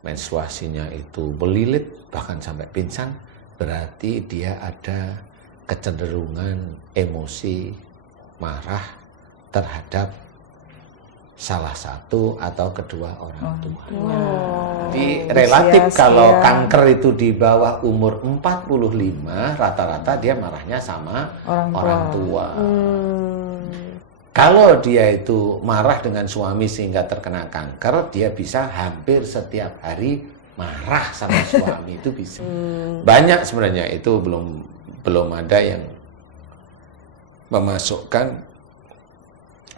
menstruasinya itu melilit bahkan sampai pingsan, berarti dia ada kecenderungan emosi marah terhadap salah satu atau kedua orang tua. Jadi relatif kalau kanker itu di bawah umur 45, rata-rata dia marahnya sama orang tua. Kalau dia itu marah dengan suami sehingga terkena kanker, dia bisa hampir setiap hari marah sama suami, itu bisa. Banyak sebenarnya, itu belum ada yang memasukkan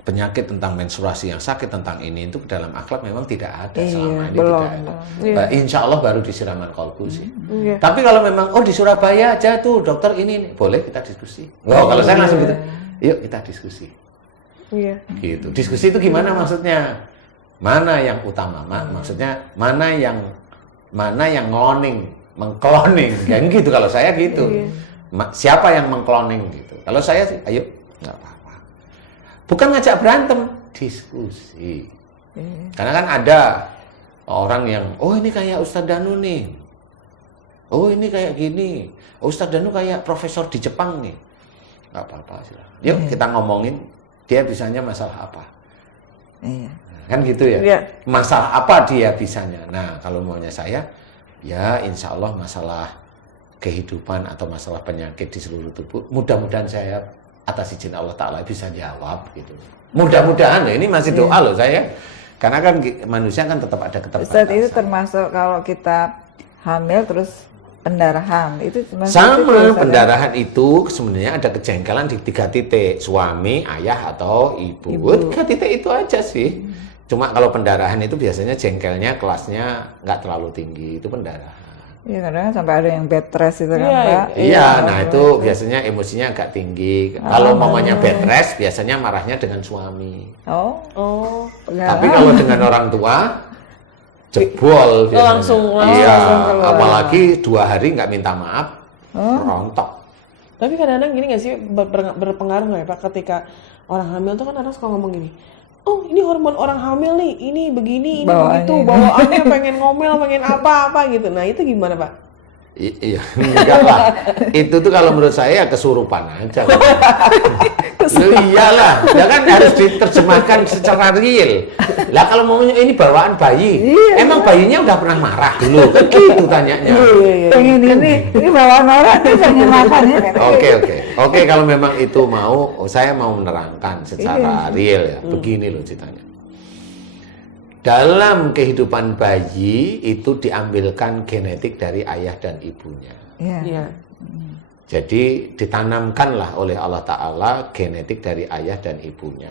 penyakit tentang menstruasi yang sakit tentang ini itu dalam akhlak memang tidak ada selama ini tidak ada. Insya Allah baru di Siraman Kolbu sih. Tapi kalau memang di Surabaya aja tuh dokter ini boleh kita diskusi. Kalau saya langsung gitu, yuk kita diskusi. Gitu. Diskusi itu gimana maksudnya? Mana yang utama? Maksudnya mana yang mengkloning? Kan gitu kalau saya gitu. Siapa yang mengkloning gitu? Kalau saya sih, ayo nggak apa-apa. Bukan ngajak berantem, diskusi. Karena kan ada orang yang, ini kayak Ustadz Danu nih. Ini kayak gini. Ustadz Danu kayak profesor di Jepang nih. Nggak apa-apa. Yuk kita ngomongin, dia bisanya masalah apa. Kan gitu ya. Masalah apa dia bisanya. Nah kalau maunya saya, ya insya Allah masalah kehidupan atau masalah penyakit di seluruh tubuh, mudah-mudahan saya atas izin Allah Ta'ala bisa jawab gitu. Mudah-mudahan, ini masih doa loh saya. Karena kan manusia kan tetap ada keterbatasan. Ustaz, itu termasuk kalau kita hamil terus pendarahan, itu sama pendarahan itu sebenarnya ada kejengkelan di 3 titik, suami, ayah atau ibu. 3 titik itu aja sih. Cuma kalau pendarahan itu biasanya jengkelnya kelasnya nggak terlalu tinggi, itu pendarahan. Iya, kadang sampai ada yang bed rest itu kan, Pak. Iya, nah itu biasanya emosinya agak tinggi. Kalau mamanya bed rest, biasanya marahnya dengan suami. Tapi kalau dengan orang tua, jebol biasanya. Langsung apalagi 2 hari nggak minta maaf, rontok. Tapi kadang-kadang gini nggak sih, berpengaruh nggak ya Pak, ketika orang hamil tuh kan orang suka ngomong gini, ini hormon orang hamil nih, ini begini, ini begitu, bawaannya pengen ngomel, pengen apa-apa gitu. Nah itu gimana Pak? Iya, enggak lah. Itu tuh kalau menurut saya kesurupan aja. Iyalah, ya kan harus diterjemahkan secara real. Lah kalau maunya ini bawaan bayi, emang bayinya udah pernah marah dulu? Kan gitu tanyanya. Pengen ini bawaan marah, ini pengen makan ya. Oke, kalau memang itu mau, saya mau menerangkan secara real ya. Begini loh ceritanya. Dalam kehidupan bayi itu diambilkan genetik dari ayah dan ibunya. Jadi ditanamkanlah oleh Allah Ta'ala genetik dari ayah dan ibunya.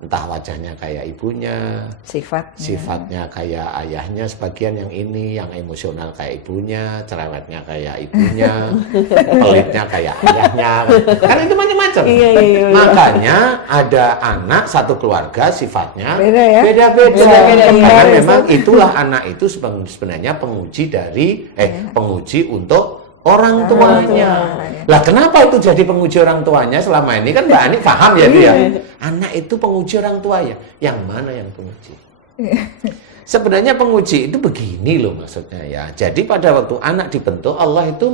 Entah wajahnya kayak ibunya, sifatnya kayak ayahnya sebagian yang ini, yang emosional kayak ibunya, cerewetnya kayak ibunya, pelitnya kayak ayahnya. Kan itu macam-macam. Makanya ada anak satu keluarga sifatnya beda-beda. Karena memang itulah anak itu sebenarnya penguji untuk orang tuanya. Lah kenapa itu jadi penguji orang tuanya selama ini? Kan Mbak Ani paham ya dia. Anak itu penguji orang tua ya. Yang mana yang penguji? Sebenarnya penguji itu begini loh maksudnya ya. Jadi pada waktu anak dibentuk, Allah itu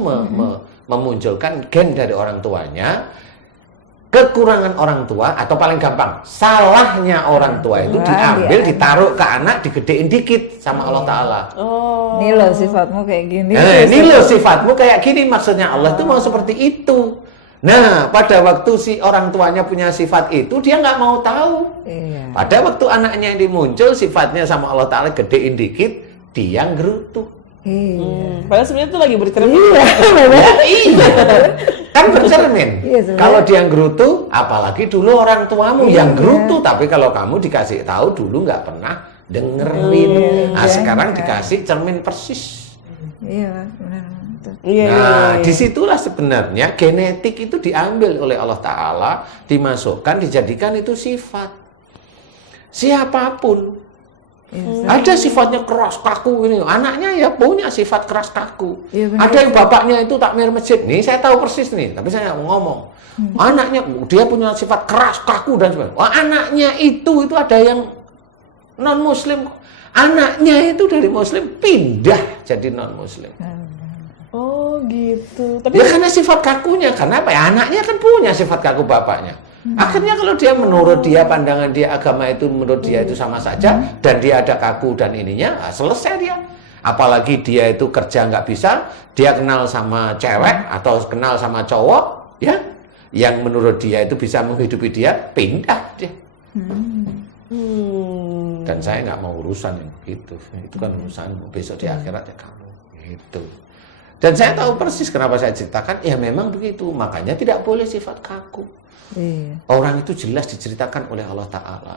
memunculkan gen dari orang tuanya. Kekurangan orang tua atau paling gampang salahnya orang tua itu diambil, ditaruh ke anak, digedein dikit sama Allah Ta'ala. Ini loh sifatmu kayak gini. Ini loh sifatmu kayak gini, maksudnya Allah itu mau seperti itu. Nah pada waktu si orang tuanya punya sifat itu, dia nggak mau tahu. Pada waktu anaknya ini muncul sifatnya sama Allah Ta'ala gedein dikit, dia ngerutuk. Padahal sebenarnya itu lagi bercermin. Kan bercermin. Kalau dia gerutu, apalagi dulu orang tuamu yang gerutu, tapi kalau kamu dikasih tahu dulu nggak pernah dengerin. Nah sekarang dikasih cermin persis. Nah disitulah sebenarnya genetik itu diambil oleh Allah Ta'ala, dimasukkan, dijadikan itu sifat. Siapapun. Ada sifatnya keras kaku ini, anaknya ya punya sifat keras kaku. Ada yang bapaknya itu takmir masjid, nih saya tahu persis nih, tapi saya nggak mau ngomong. Anaknya dia punya sifat keras kaku dan sebagainya. Anaknya itu ada yang non muslim, Anaknya itu dari muslim pindah jadi non muslim. Oh gitu. Tapi Ya karena sifat kakunya, karena apa ya? Anaknya kan punya sifat kaku bapaknya. Akhirnya kalau dia menurut dia pandangan dia agama itu menurut dia itu sama saja dan dia ada kaku dan ininya, selesai dia. Apalagi dia itu kerja nggak bisa, dia kenal sama cewek atau kenal sama cowok, ya, yang menurut dia itu bisa menghidupi dia, pindah dia. Dan saya nggak mau urusan yang begitu. Itu kan urusanmu, besok di akhirat ya kamu. Gitu. Dan saya tahu persis kenapa saya ceritakan, ya memang begitu. Makanya tidak boleh sifat kaku. Orang itu jelas diceritakan oleh Allah Ta'ala.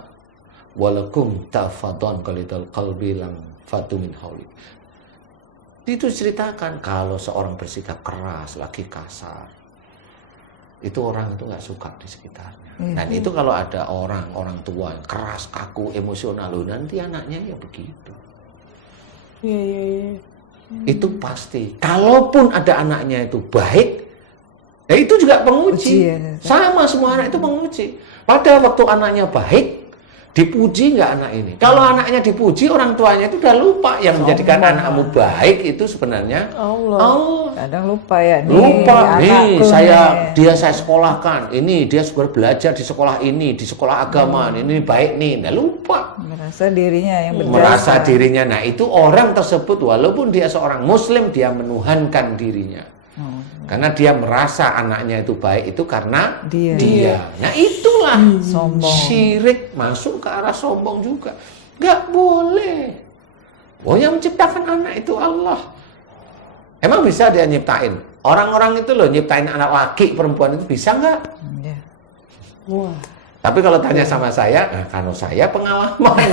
Walakum tafadon qalidal qalbi lam fatu min hauli. Itu ceritakan kalau seorang bersikap keras, lagi kasar, itu orang itu nggak suka di sekitarnya. Dan itu kalau ada orang tua yang keras, kaku, emosional, nanti anaknya ya begitu. Iya. Itu pasti. Kalaupun ada anaknya itu baik, ya itu juga penguji. Sama semua anak itu penguji. Pada waktu anaknya baik, dipuji nggak anak ini? Kalau anaknya dipuji, orang tuanya itu udah lupa yang menjadikan anakmu baik itu sebenarnya Allah. Kadang lupa ya. Lupa nih, saya sekolahkan. Ini dia sudah belajar di sekolah ini, di sekolah agama. Ini baik nih. Nah, lupa. Merasa dirinya yang berjasa. Merasa dirinya. Nah, itu orang tersebut walaupun dia seorang muslim, dia menuhankan dirinya. Karena dia merasa anaknya itu baik itu karena dia. Nah itulah sombong. Syirik masuk ke arah sombong juga. Nggak boleh. Oh yang menciptakan anak itu Allah. Emang bisa dia nyiptain? Orang-orang itu loh nyiptain anak laki perempuan itu bisa nggak? Wah. Tapi kalau tanya sama saya, kalau saya pengalaman.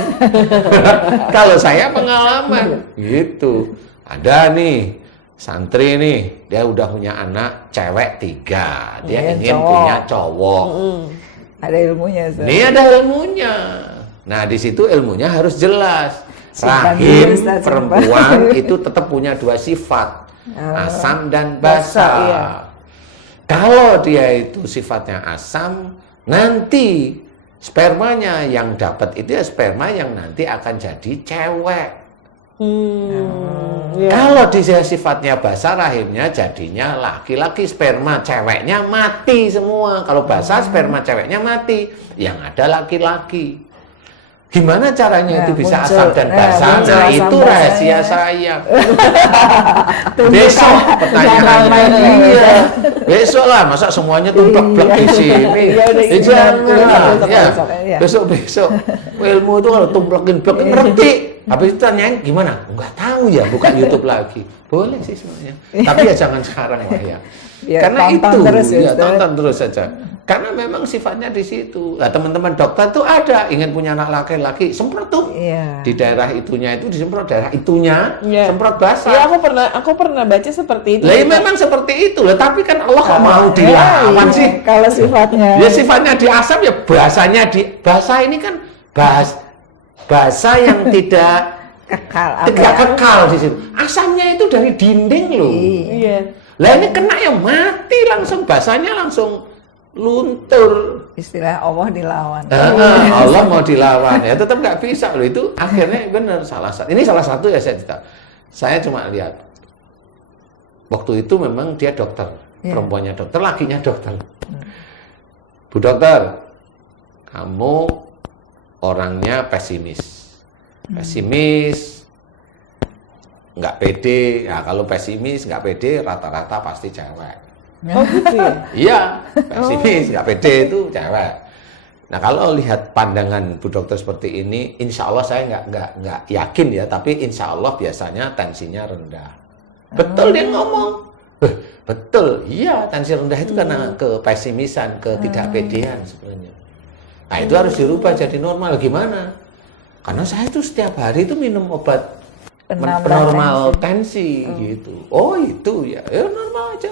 Kalau saya pengalaman gitu. Ada nih santri nih, dia udah punya anak cewek 3, dia ingin punya cowok. Ada ilmunya. Ini ada ilmunya. Nah di situ ilmunya harus jelas. Rahim perempuan itu tetap punya 2 sifat, asam dan basa. Kalau dia itu sifatnya asam, nanti spermanya yang dapat itu ya sperma yang nanti akan jadi cewek. Kalau dia sifatnya basah rahimnya jadinya laki-laki, sperma ceweknya mati semua. Kalau basah sperma ceweknya mati, yang ada laki-laki. Gimana caranya itu bisa asam dan basah? Nah itu rahasia saya. Besok pertanyaannya. Iya. Besok lah, masa semuanya tumplek-plek di sini. Jangan. Besok-besok ilmu itu kalau tumplekin-plekin ngerti. Habis itu tanyain gimana? Enggak tahu ya, buka YouTube lagi. Boleh sih sebenarnya. Tapi ya jangan sekarang lah ya. Karena itu terus, ya tonton terus saja. Karena memang sifatnya di situ. Nah, teman-teman dokter tuh ada ingin punya anak laki-laki, semprot tuh. Di daerah itunya itu disemprot, daerah itunya semprot basah. Iya, aku pernah baca seperti itu. Lah memang seperti itu. Lah tapi kan Allah kok mau dilawan sih? Kalau sifatnya. Ya sifatnya di asam ya bahasanya di basah ini kan bahasa yang tidak kekal di situ. Asamnya itu dari dinding loh. Iya. Lah ini kena ya mati langsung, basahnya langsung luntur. Istilah Allah dilawan. Allah mau dilawan ya tetap nggak bisa loh, itu akhirnya benar salah satu. Ini salah satu ya saya cerita. Saya cuma lihat waktu itu memang dia dokter, perempuannya dokter, lakinya dokter. Bu dokter, kamu orangnya pesimis, nggak pede. Ya kalau pesimis nggak pede rata-rata pasti cewek. Oh gitu ya? Iya, pesimis nggak pede itu cewek. Nah kalau lihat pandangan Bu Dokter seperti ini, insya Allah saya nggak yakin ya, tapi insya Allah biasanya tensinya rendah. Betul dia ngomong. Betul, iya tensi rendah itu karena kepesimisan, ketidakpedean sebenarnya. Nah itu harus dirubah jadi normal. Gimana? Karena saya itu setiap hari itu minum obat penormal tensi gitu. Oh itu ya normal aja.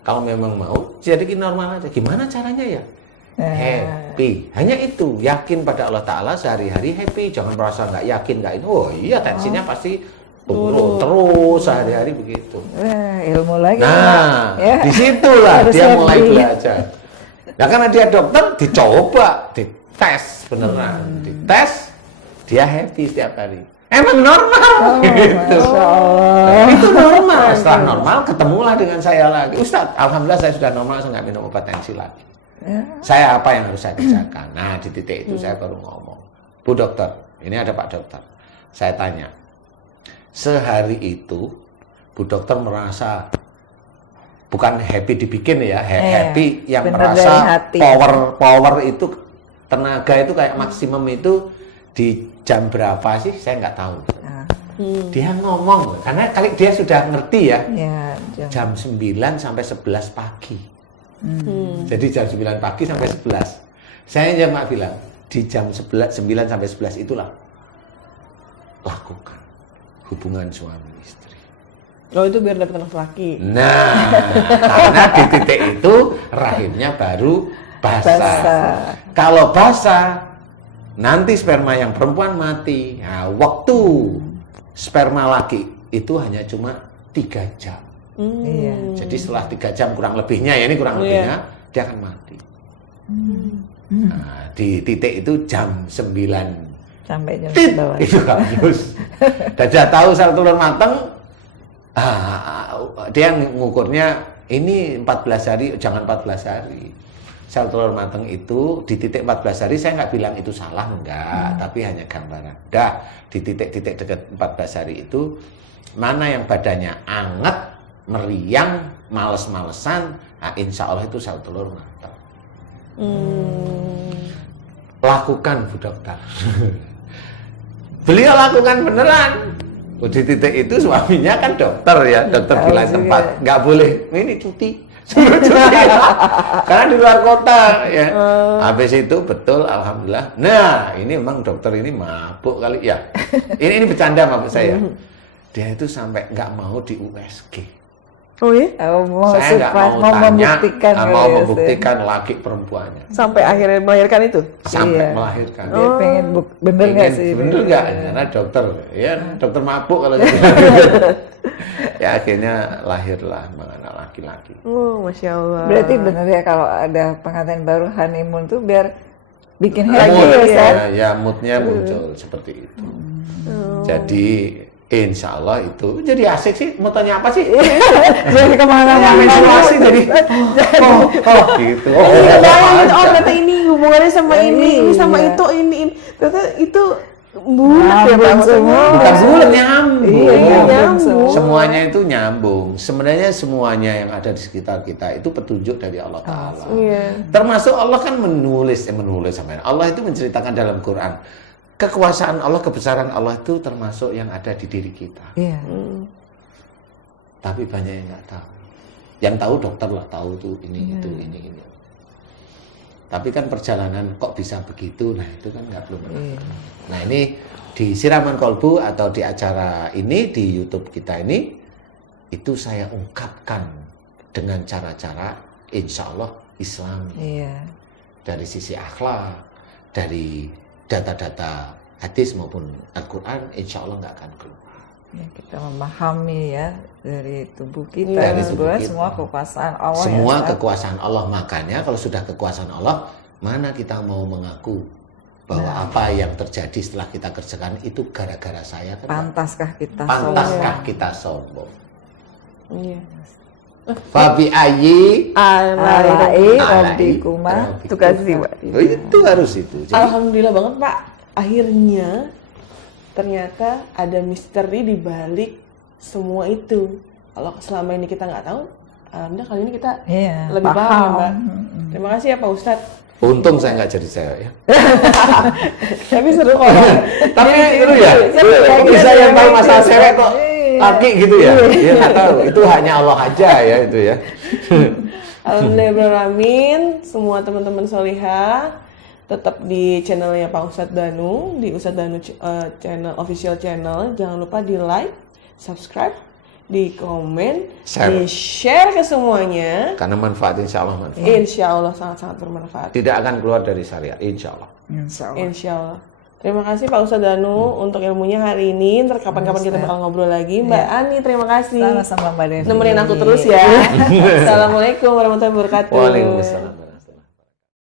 Kalau memang mau jadi normal aja. Gimana caranya ya? Happy. Hanya itu, yakin pada Allah Ta'ala sehari-hari happy. Jangan merasa nggak yakin, nggak ini. Oh iya tensinya pasti turun terus sehari-hari begitu. Ilmu lagi. Nah, disitulah dia mulai belajar. Nah karena dia dokter, dicoba, dites beneran. Dites, dia happy setiap hari. Emang normal gitu. Masya Allah. Itu normal. Setelah normal ketemulah dengan saya lagi. Ustadz, alhamdulillah saya sudah normal, saya nggak minum obat tensi lagi. Ya. Saya apa yang harus saya kerjakan? Nah, di titik itu saya baru ngomong, Bu dokter, ini ada Pak dokter. Saya tanya, sehari itu Bu dokter merasa bukan happy dibikin ya, happy yang bener merasa dari hati. power itu tenaga itu kayak maksimum itu di jam berapa sih? Saya nggak tahu. Nah, Dia ngomong karena kali dia sudah ngerti ya. ya, Jam 9 sampai 11 pagi. Jadi jam 9 pagi sampai 11. Saya cuma bilang di jam 9 sampai 11 itulah lakukan hubungan suami istri. Oh, itu biar dapat anak laki. Nah, karena di titik itu rahimnya baru basah. Kalau basah, nanti sperma yang perempuan mati. Nah, waktu sperma laki itu hanya cuma 3 jam. Iya. Jadi setelah 3 jam kurang lebihnya, ya ini kurang lebihnya, dia akan mati. Nah, di titik itu jam 9. Sampai jam Tit, 11. itu harus. Dan dia tahu sel telur matang, dia ngukurnya ini 14 hari, jangan 14 hari. Sel telur matang itu di titik 14 hari, saya nggak bilang itu salah, enggak, tapi hanya gambaran. Dah, di titik-titik dekat 14 hari itu, mana yang badannya anget, meriang, males-malesan, nah insya Allah itu sel telur matang. Lakukan, Bu dokter. Beliau lakukan beneran. Di titik itu suaminya kan dokter ya, dokter bilang tempat nggak boleh, ini cuti. Suruh cuti. Karena di luar kota ya. Habis itu betul, alhamdulillah. Nah, ini memang dokter ini mabuk kali ya. Ini bercanda maksud saya. Dia itu sampai nggak mau di USG. Oh iya? Saya nggak mau membuktikan, mau membuktikan laki perempuannya. Sampai akhirnya melahirkan itu? Sampai melahirkan. Dia pengen bener nggak sih? Bener nggak? Karena dokter, ya dokter mabuk kalau gitu. Ya akhirnya lahirlah anak laki-laki. Oh, Masya Allah. Berarti bener ya kalau ada pengantin baru honeymoon tuh biar bikin Mood, happy ya, Ustaz? ya moodnya muncul seperti itu. Jadi insya Allah itu jadi asik sih. Mau tanya apa sih? Jadi kemana-mana. Menstruasi jadi gitu. Ternyata ini hubungannya sama ini sama iya. itu ini. Ternyata itu bulat ya Pak. Bukan bulat, nyambung. Iya, nyambung. Semuanya itu nyambung. Sebenarnya semuanya yang ada di sekitar kita itu petunjuk dari Allah Ta'ala. Iya. Termasuk Allah kan menulis sampai Allah itu menceritakan dalam Quran. Kekuasaan Allah, kebesaran Allah itu termasuk yang ada di diri kita. Iya. Tapi banyak yang nggak tahu. Yang tahu dokter lah, tahu tuh ini, itu, ini. Tapi kan perjalanan kok bisa begitu, nah itu kan nggak belum pernah. Nah ini di Siraman Kolbu atau di acara ini, di YouTube kita ini, itu saya ungkapkan dengan cara-cara insya Allah Islami. Iya. Dari sisi akhlak, dari data-data hadis maupun Al-Quran, insya Allah nggak akan keluar. Ya, kita memahami ya dari tubuh kita, Dari tubuh kita. semua kekuasaan Allah. Semua ya, kekuasaan Allah, makanya kalau sudah kekuasaan Allah, mana kita mau mengaku bahwa apa yang terjadi setelah kita kerjakan itu gara-gara saya kan? Pantaskah kita Pantaskah kita sombong? Iya. Fabi ayi alai rabbikuma tukazziban. itu harus itu. Jadi, Alhamdulillah banget Pak. Akhirnya ternyata ada misteri di balik semua itu. Kalau selama ini kita nggak tahu, alhamdulillah kali ini kita Iya, lebih paham ya, Mbak. paham. Terima kasih ya Pak Ustadz. untung saya nggak jadi cewek ya. Tapi seru kok. Tapi itu ya, kok bisa yang tahu masalah cewek kok laki gitu ya? Dia nggak tahu. Itu hanya Allah aja ya itu ya. Alhamdulillahirrahmanirrahim. Semua teman-teman solihah tetap di channelnya Pak Ustadz Danu, di Ustadz Danu channel, official channel. Jangan lupa di like, subscribe, di komen, di share ke semuanya. Karena manfaat insya Allah manfaat. Insya Allah sangat-sangat bermanfaat. Tidak akan keluar dari syariat, insya Allah. Insya Allah. Terima kasih Pak Ustadz Danu untuk ilmunya hari ini. Ntar kapan-kapan kita bakal ngobrol lagi. Mbak Ani, terima kasih. Sama-sama Mbak Devi. Nemenin aku terus ya. Assalamualaikum warahmatullahi wabarakatuh. Waalaikumsalam.